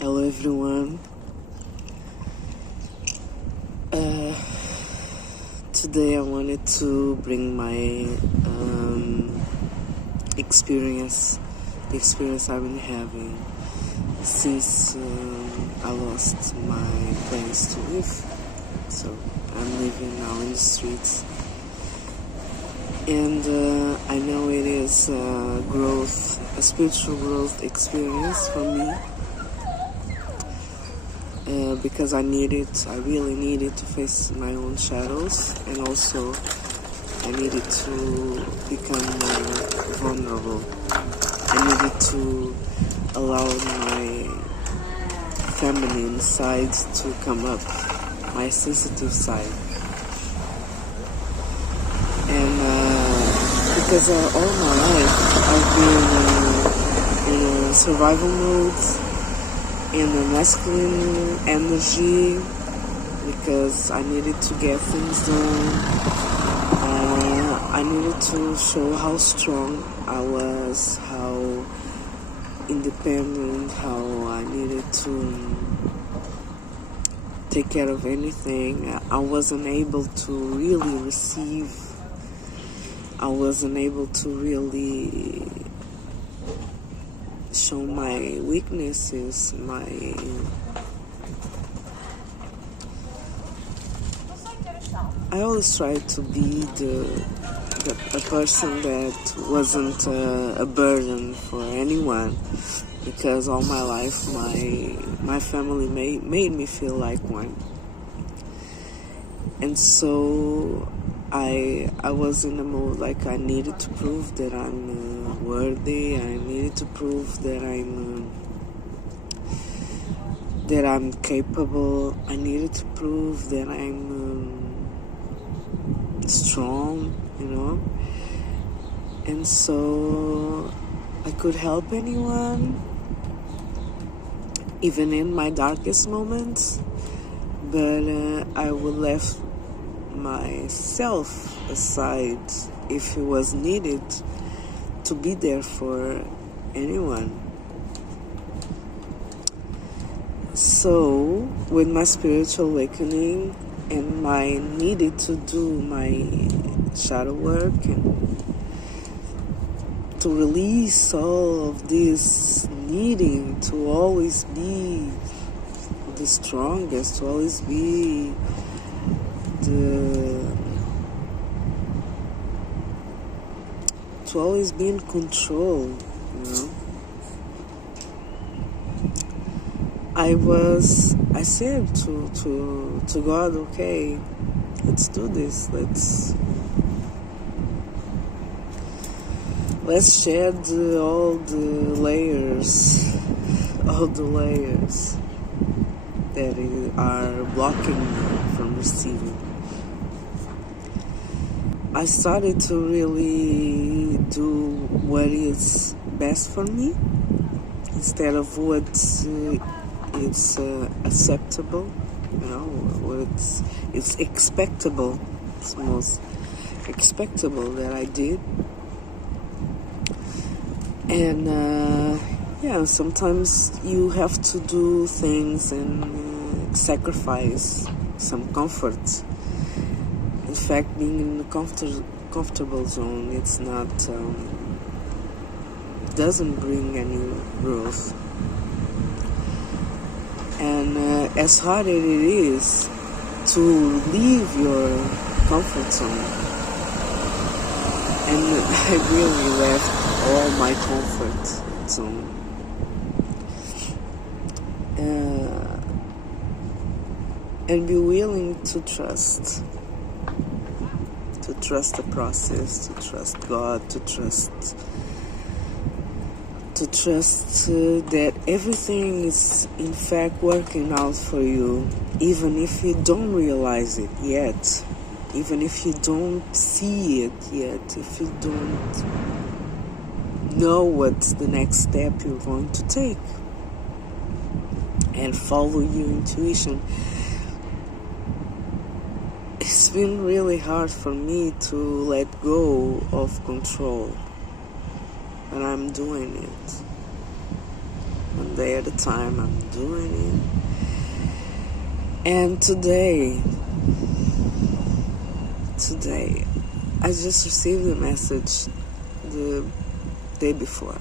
Hello everyone. Today I wanted to bring my experience, the experience I've been having since I lost my place to live. So I'm living now in the streets, and I know it is a spiritual growth experience for me. Because I really needed to face my own shadows, and also I needed to become more vulnerable. I needed to allow my feminine side to come up, my sensitive side. And because all my life I've been in a survival mode, in the masculine energy, because I needed to get things done. I needed to show how strong I was, how independent, how I needed to take care of anything. I wasn't able to really receive. I wasn't able to really show my weaknesses, I always tried to be a person that wasn't a burden for anyone, because all my life my family made me feel like one. And so I was in a mode like I needed to prove that I'm worthy. I needed to prove that I'm capable. I needed to prove that I'm strong, And so I could help anyone, even in my darkest moments, but I would left myself aside if it was needed to be there for anyone. So with my spiritual awakening and my needed to do my shadow work and to release all of this needing to always be the strongest, to always be to always be in control, I said to God, okay, let's do this. Let's shed all the layers that are blocking me from receiving. I started to really do what is best for me instead of what it's acceptable, what it's expectable. It's most expectable that I did. And sometimes you have to do things and sacrifice some comfort. In fact, being in the comfortable zone, it's not doesn't bring any growth. And as hard as it is to leave your comfort zone, and I really left all my comfort zone. And be willing to trust the process, to trust God, to trust that everything is in fact working out for you, even if you don't realize it yet, even if you don't see it yet, if you don't know what's the next step you're going to take, and follow your intuition. It's been really hard for me to let go of control, and I'm doing it. I'm day at a time. I'm doing it. And today, I just received a message the day before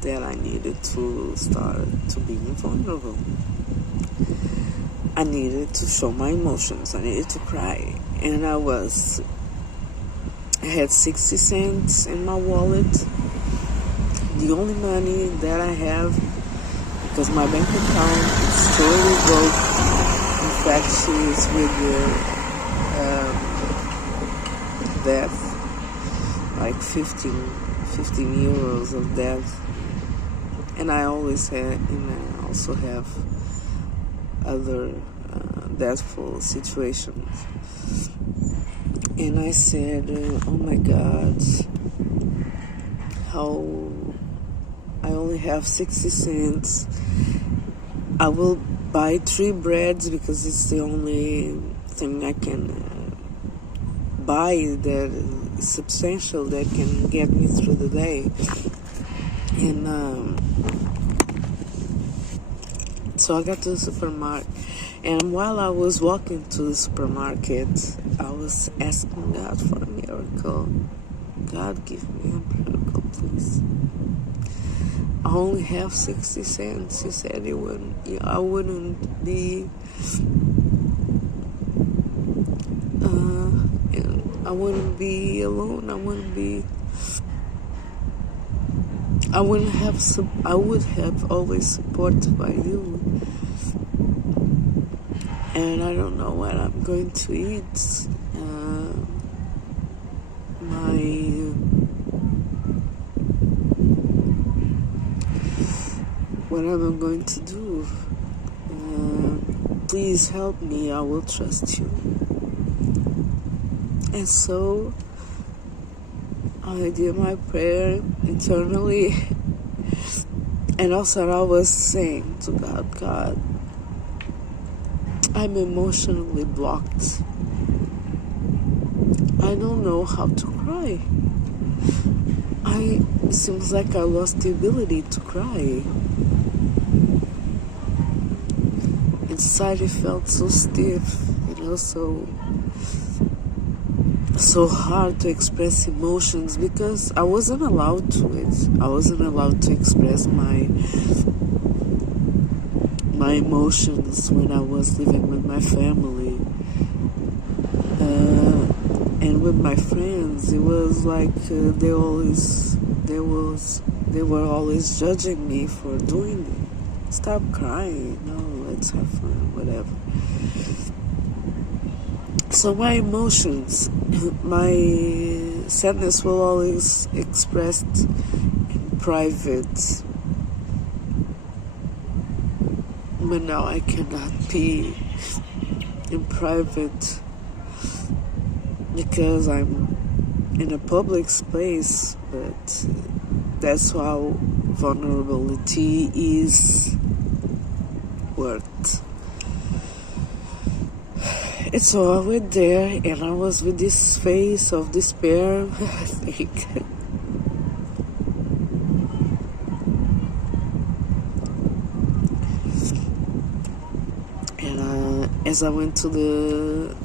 that I needed to start to be vulnerable. I needed to show my emotions. I needed to cry. And I had 60 cents in my wallet. The only money that I have, because my bank account is totally broke. In fact, she's with the debt, like 15 euros of debt. And I also have other debtful situations. And I said, oh my God, how I only have 60 cents. I will buy 3 breads because it's the only thing I can buy that is substantial, that can get me through the day. And so I got to the supermarket, and while I was walking to the supermarket, I was asking God for a miracle. God, give me a miracle, please. I only have 60 cents. He said I wouldn't be alone. I would have always supported by you. And I don't know what I'm going to eat. What am I going to do? Please help me. I will trust you. And so I did my prayer internally, and also I was saying to God, I'm emotionally blocked. I don't know how to cry. It seems like I lost the ability to cry. Inside it felt so stiff, so hard to express emotions, because I wasn't allowed to express my emotions when I was living with my family. And with my friends, it was like they were always judging me for doing it. Stop crying, no, let's have fun, whatever. So my emotions, my sadness will always expressed in private, but now I cannot be in private because I'm in a public space. But that's how vulnerability is worked. And so I went there, and I was with this face of despair, I think. And as I went to the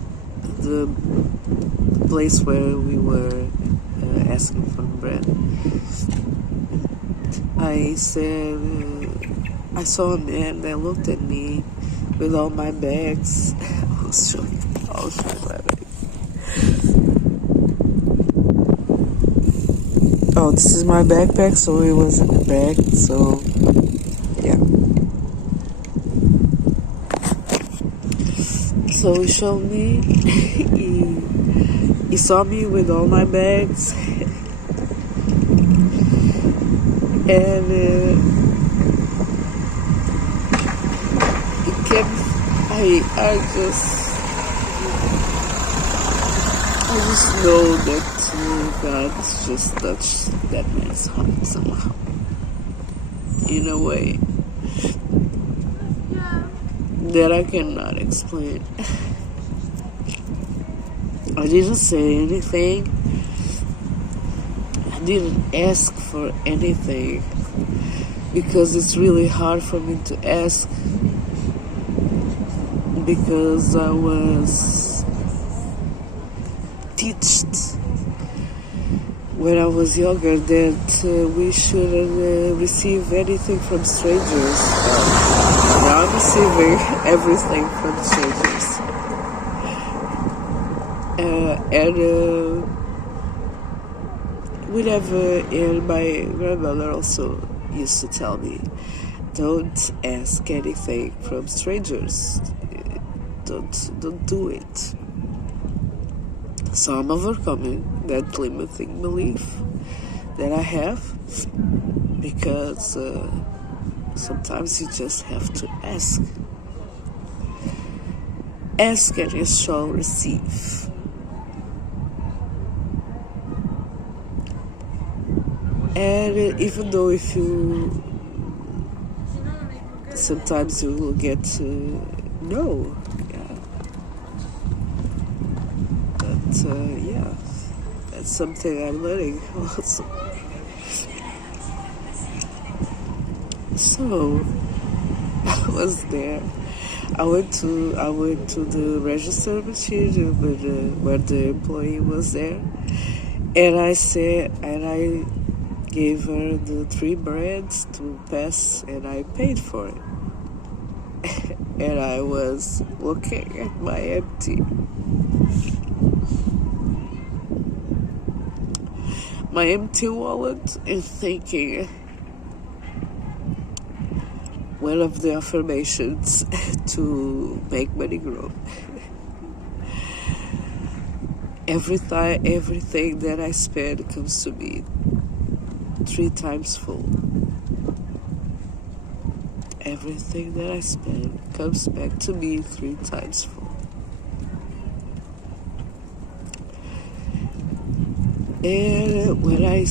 place where we were asking for bread, I said, I saw a man that looked at me with all my bags. I'll show my bag. Oh, this is my backpack, so it was in the bag, so yeah. So he showed me, he saw me with all my bags, and he kept, I just know that God just touched that man's heart somehow, in a way that I cannot explain. I didn't say anything. I didn't ask for anything. because it's really hard for me to ask, because I was taught when I was younger that we shouldn't receive anything from strangers. Now I'm receiving everything from strangers. And my grandmother also used to tell me, don't ask anything from strangers. Don't do it. So I'm overcoming that limiting belief that I have, because sometimes you just have to ask. Ask and you shall receive. And even though if you, sometimes you will get to know, yeah, that's something I'm learning also. So I was there. I went to the register machine where the employee was there, and I gave her the 3 breads to pass, and I paid for it. And I was looking at my empty wallet and thinking, one of the affirmations to make money grow. Everything that I spend comes to me 3 times full. Everything that I spend comes back to me 3 times full. And when I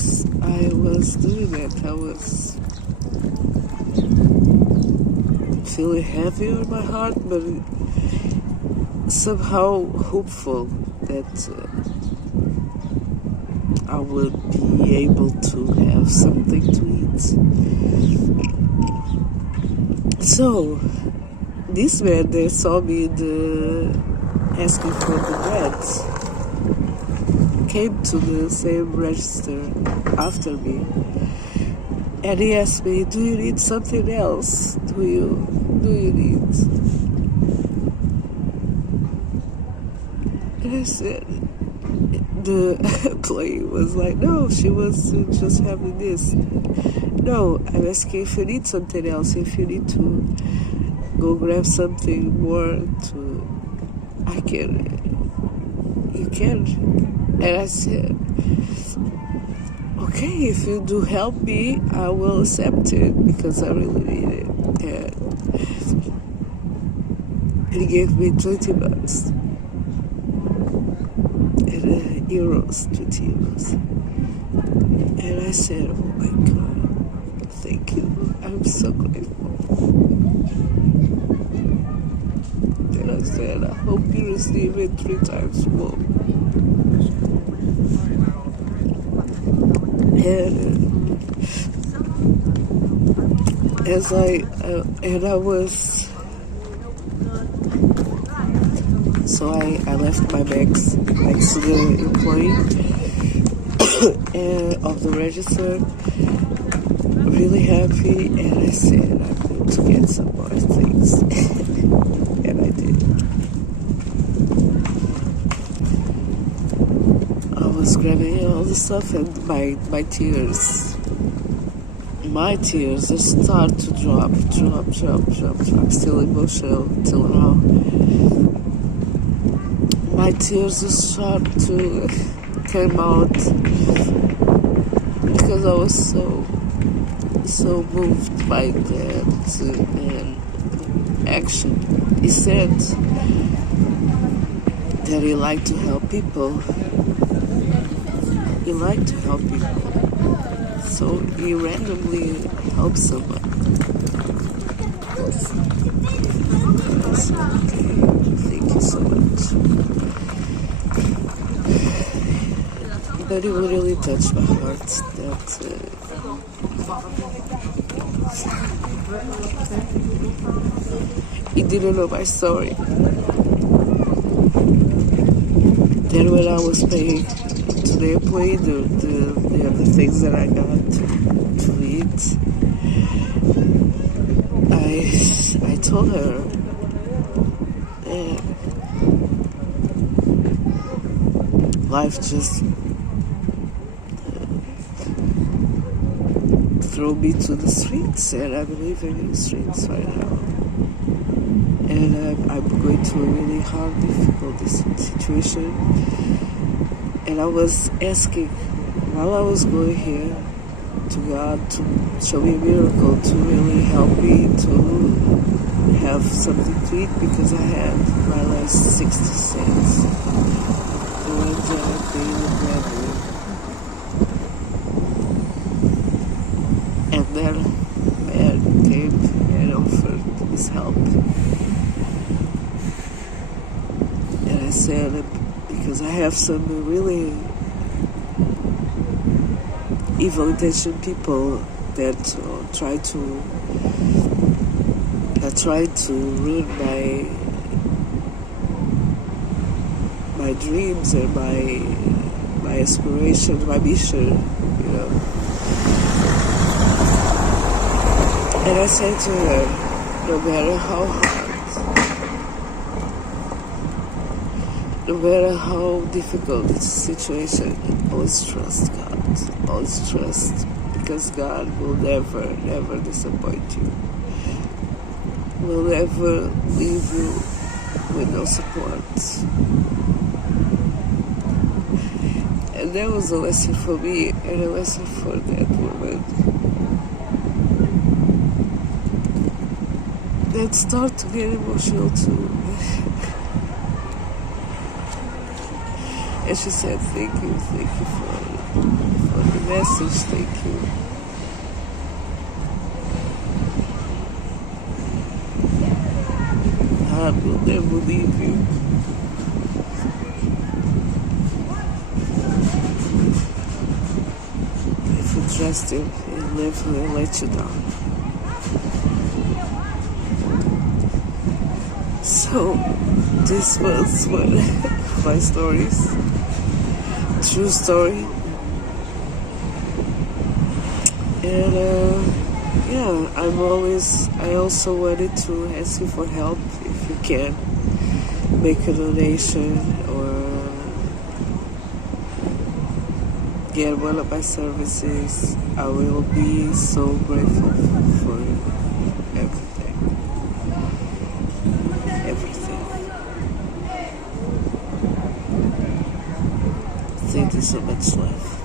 was doing that, I was feeling heavy on my heart, but somehow hopeful that I would be able to have something to eat. So this man, they saw me asking for the bread, came to the same register after me, and he asked me, do you need something else? Do you need? And I said, the employee was like, no, she was just having this. No, I'm asking if you need something else, if you need to go grab something more you can. And I said, okay, if you do help me, I will accept it, because I really need it. And he gave me $20. Euros, 20 euros. And I said, oh my God, thank you, I'm so grateful. And I said, I hope you receive it 3 times more. And so I left my bags next to the employee of the register, really happy, and I said, I'm going to get some more things. And I did. I was grabbing all the stuff, and my tears just start to drop. I'm still emotional till now. My tears just start to come out because I was so moved by that action. He said that he liked to help people. He liked to help people. So he randomly helped someone. That's okay. Thank you so much. But it really touched my heart that He didn't know my story. Then when I was paying to the employee the other things that I got to eat, I told her, life just threw me to the streets, and I'm living in the streets right now. And I'm going through a really hard, difficult situation. And I was asking, while I was going here, to God to show me a miracle, to really help me to have something to eat, because I had my last 60 cents. The ones that I paid in revenue. And then man came and offered his help. And I said, because I have some really evil intention people that try to ruin my dreams and my aspirations, my mission, you know. And I said to her, no matter how hard, no matter how difficult the situation, always trust God. Always trust, because God will never, never disappoint you. Will never leave you with no support. And that was a lesson for me, and a lesson for that woman. That start to get emotional too. And she said, thank you for the message, thank you. God will never leave you. If you trust Him, He'll never let you down. So, this was one of my stories. True story. And I also wanted to ask you for help. If you can make a donation or get one of my services, I will be so grateful for everything. Thank you so much, love.